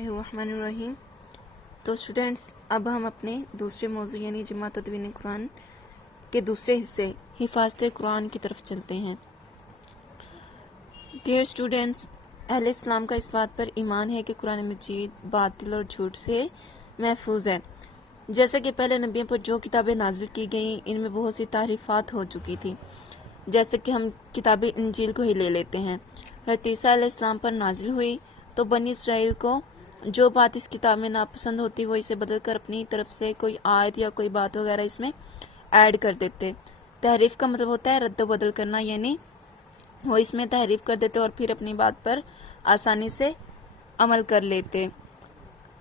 اللہ الرحمن الرحیم۔ تو اسٹوڈینٹس، اب ہم اپنے دوسرے موضوع یعنی جمع تدوین قرآن کے دوسرے حصے حفاظت قرآن کی طرف چلتے ہیں۔ ڈیئر اسٹوڈینٹس، اہل اسلام کا اس بات پر ایمان ہے کہ قرآن مجید باطل اور جھوٹ سے محفوظ ہے۔ جیسا کہ پہلے نبیوں پر جو کتابیں نازل کی گئیں ان میں بہت سی تحریفات ہو چکی تھی، جیسے کہ ہم کتاب انجیل کو ہی لے لیتے ہیں۔ حضرت عیسیٰ علیہ السلام پر نازل ہوئی تو بنی اسرائیل کو جو بات اس کتاب میں ناپسند ہوتی وہ اسے بدل کر اپنی طرف سے کوئی آیت یا کوئی بات وغیرہ اس میں ایڈ کر دیتے۔ تحریف کا مطلب ہوتا ہے رد و بدل کرنا، یعنی وہ اس میں تحریف کر دیتے اور پھر اپنی بات پر آسانی سے عمل کر لیتے۔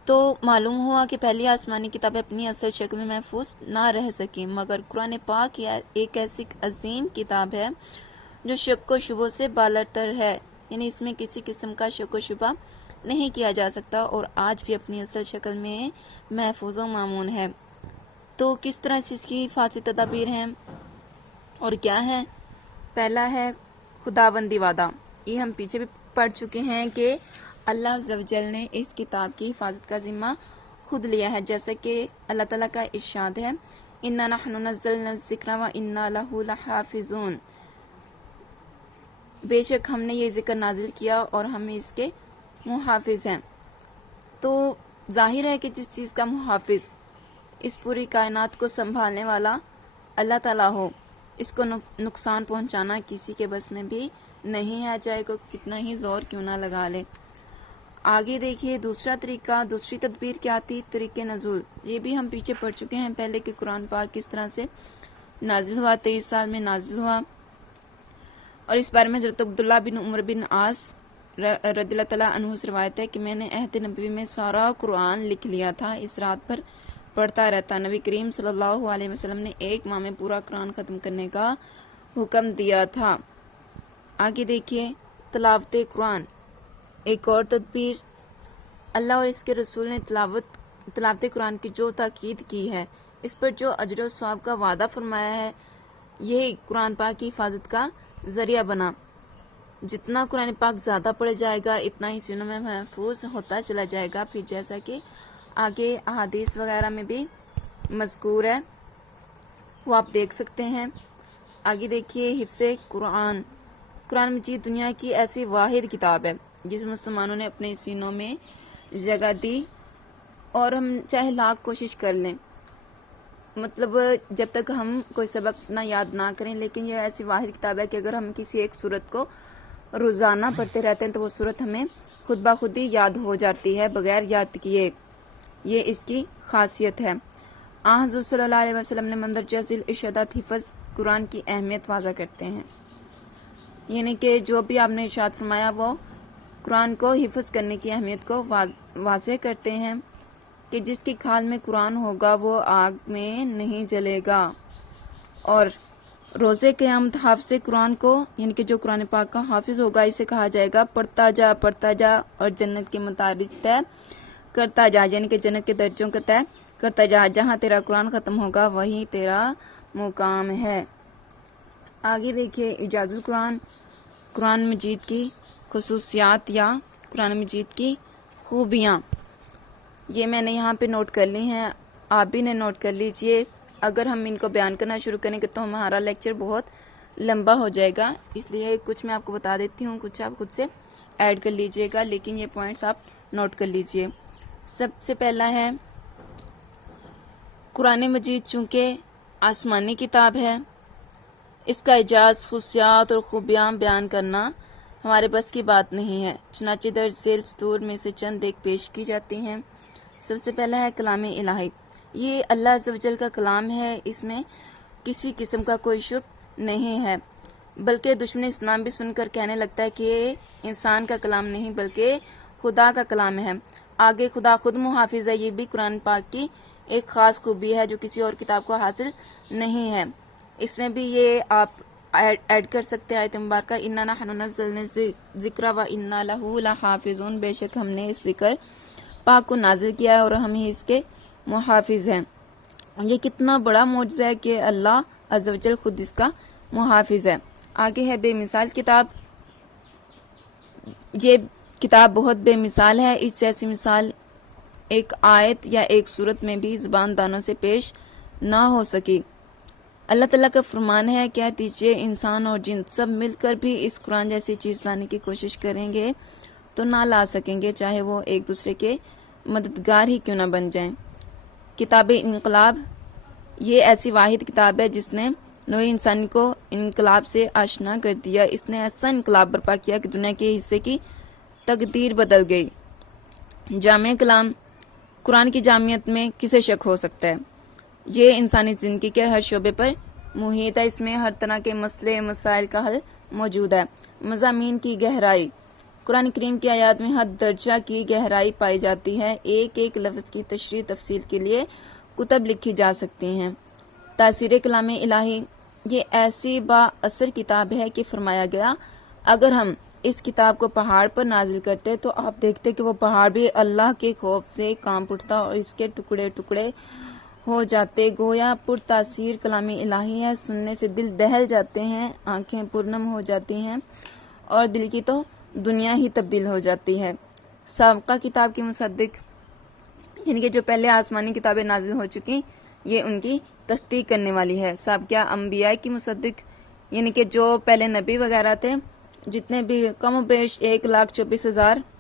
تو معلوم ہوا کہ پہلی آسمانی کتابیں اپنی اصل شکل میں محفوظ نہ رہ سکیں، مگر قرآن پاک ایک ایسی عظیم کتاب ہے جو شک و شبہ سے بالاتر ہے، یعنی اس میں کسی قسم کا شک و شبہ نہیں کیا جا سکتا اور آج بھی اپنی اصل شکل میں محفوظ و مامون ہے۔ تو کس طرح سے اس کی حفاظتی تدابیر ہیں اور کیا ہے؟ پہلا ہے خداوندی وعدہ۔ یہ ہم پیچھے بھی پڑھ چکے ہیں کہ اللہ عز و جل نے اس کتاب کی حفاظت کا ذمہ خود لیا ہے، جیسا کہ اللہ تعالیٰ کا ارشاد ہے، اِنَّا نَحْنُ نَزَّلْنَا الذِّكْرَ وَإِنَّا لَهُ لَحَافِظُونَ۔ بے شک ہم نے یہ ذکر نازل کیا اور ہم اس کے محافظ ہیں۔ تو ظاہر ہے کہ جس چیز کا محافظ اس پوری کائنات کو سنبھالنے والا اللہ تعالیٰ ہو، اس کو نقصان پہنچانا کسی کے بس میں بھی نہیں ہے، چاہے کوئی کتنا ہی زور کیوں نہ لگا لے۔ آگے دیکھیے دوسرا طریقہ، دوسری تدبیر کیا تھی؟ طریقے نزول۔ یہ بھی ہم پیچھے پڑھ چکے ہیں پہلے کہ قرآن پاک کس طرح سے نازل ہوا، 23 سال میں نازل ہوا، اور اس بارے میں حضرت عبداللہ بن عمر بن عاص رضی اللہ تعالیٰ عنہ سے روایت ہے کہ میں نے عہد نبوی میں سارا قرآن لکھ لیا تھا، اس رات پر پڑھتا رہتا۔ نبی کریم صلی اللہ علیہ وسلم نے ایک ماہ میں پورا قرآن ختم کرنے کا حکم دیا تھا۔ آگے دیکھیے تلاوت قرآن، ایک اور تدبیر۔ اللہ اور اس کے رسول نے تلاوت قرآن کی جو تاکید کی ہے، اس پر جو اجر و ثواب کا وعدہ فرمایا ہے، یہ قرآن پاک کی حفاظت کا ذریعہ بنا۔ جتنا قرآن پاک زیادہ پڑھا جائے گا اتنا ہی سینوں میں محفوظ ہوتا چلا جائے گا۔ پھر جیسا کہ آگے احادیث وغیرہ میں بھی مذکور ہے، وہ آپ دیکھ سکتے ہیں۔ آگے دیکھیے حفظ قرآن۔ قرآن مجید دنیا کی ایسی واحد کتاب ہے جس مسلمانوں نے اپنے سینوں میں جگہ دی، اور ہم چاہے لاکھ کوشش کر لیں، مطلب جب تک ہم کوئی سبق نہ یاد نہ کریں، لیکن یہ ایسی واحد کتاب ہے کہ اگر ہم کسی ایک سورت کو روزانہ پڑھتے رہتے ہیں تو وہ سورت ہمیں خود بخود ہی یاد ہو جاتی ہے بغیر یاد کیے۔ یہ اس کی خاصیت ہے۔ حضور صلی اللہ علیہ وسلم نے مندرجہ ذیل ارشادات حفظ قرآن کی اہمیت واضح کرتے ہیں، یعنی کہ جو بھی آپ نے ارشاد فرمایا وہ قرآن کو حفظ کرنے کی اہمیت کو واضح کرتے ہیں کہ جس کی کھال میں قرآن ہوگا وہ آگ میں نہیں جلے گا، اور روز قیامت حافظ قرآن کو، یعنی کہ جو قرآن پاک کا حافظ ہوگا، اسے کہا جائے گا پڑھتا جا اور جنت کے مدارج طے کرتا جا، یعنی کہ جنت کے درجوں کا طے کرتا جا، جہاں تیرا قرآن ختم ہوگا وہیں تیرا مقام ہے۔ آگے دیکھیے اعجاز القرآن، قرآن مجید کی خصوصیات یا قرآن مجید کی خوبیاں۔ یہ میں نے یہاں پہ نوٹ کر لی ہیں، آپ بھی نے نوٹ کر لیجئے۔ اگر ہم ان کو بیان کرنا شروع کریں گے تو ہمارا لیکچر بہت لمبا ہو جائے گا، اس لیے کچھ میں آپ کو بتا دیتی ہوں، کچھ آپ خود سے ایڈ کر لیجئے گا، لیکن یہ پوائنٹس آپ نوٹ کر لیجئے۔ سب سے پہلا ہے قرآن مجید چونکہ آسمانی کتاب ہے، اس کا اعجاز، خصوصیات اور خوبیاں بیان کرنا ہمارے بس کی بات نہیں ہے، چنانچہ درج ذیل سطور میں سے چند ایک پیش کی جاتی ہیں۔ سب سے پہلا ہے کلام الہی۔ یہ اللہ عز و جل کا کلام ہے، اس میں کسی قسم کا کوئی شک نہیں ہے، بلکہ دشمن اسلام بھی سن کر کہنے لگتا ہے کہ یہ انسان کا کلام نہیں بلکہ خدا کا کلام ہے۔ آگے خدا خود محافظ ہے، یہ بھی قرآن پاک کی ایک خاص خوبی ہے جو کسی اور کتاب کو حاصل نہیں ہے۔ اس میں بھی یہ آپ ایڈ کر سکتے ہیں آیت مبارکہ، اِنَّا نَحْنُ نَزَّلْنَا الذِّكْرَ وَإِنَّا لَهُ لَحَافِظُونَ، بے شک ہم نے اس ذکر پاک کو نازل کیا ہے اور ہم ہی اس کے محافظ ہیں۔ یہ کتنا بڑا معجزہ ہے کہ اللہ عز و جل خود اس کا محافظ ہے۔ آگے ہے بے مثال کتاب۔ یہ کتاب بہت بے مثال ہے، اس جیسی مثال ایک آیت یا ایک صورت میں بھی زبان دانوں سے پیش نہ ہو سکی۔ اللہ تعالیٰ کا فرمان ہے، کہہ دیجیے انسان اور جن سب مل کر بھی اس قرآن جیسی چیز لانے کی کوشش کریں گے تو نہ لا سکیں گے، چاہے وہ ایک دوسرے کے مددگار ہی کیوں نہ بن جائیں۔ کتاب انقلاب یہ ایسی واحد کتاب ہے جس نے نوع انسانی کو انقلاب سے آشنا کر دیا۔ اس نے ایسا انقلاب برپا کیا کہ دنیا کے حصے کی تقدیر بدل گئی۔ جامع کلام قرآن کی جامعیت میں کسے شک ہو سکتا ہے؟ یہ انسانی زندگی کے ہر شعبے پر محیط ہے، اس میں ہر طرح کے مسئلے مسائل کا حل موجود ہے۔ مضامین کی گہرائی، قرآن کریم کی آیات میں حد درجہ کی گہرائی پائی جاتی ہے، ایک ایک لفظ کی تشریح تفصیل کے لیے کتب لکھی جا سکتی ہیں۔ تاثیر کلام الہی یہ ایسی با اثر کتاب ہے کہ فرمایا گیا اگر ہم اس کتاب کو پہاڑ پر نازل کرتے تو آپ دیکھتے کہ وہ پہاڑ بھی اللہ کے خوف سے کانپ اٹھتا اور اس کے ٹکڑے ٹکڑے ہو جاتے۔ گویا پر تاثیر کلام الہی ہے، سننے سے دل دہل جاتے ہیں، آنکھیں پرنم ہو جاتی ہیں اور دل کی تو دنیا ہی تبدیل ہو جاتی ہے۔ سابقہ کتاب کی مصدق یعنی کہ جو پہلے آسمانی کتابیں نازل ہو چکی یہ ان کی تصدیق کرنے والی ہے۔ سابقہ انبیاء کی مصدق یعنی کہ جو پہلے نبی وغیرہ تھے جتنے بھی کم و بیش 1,24,000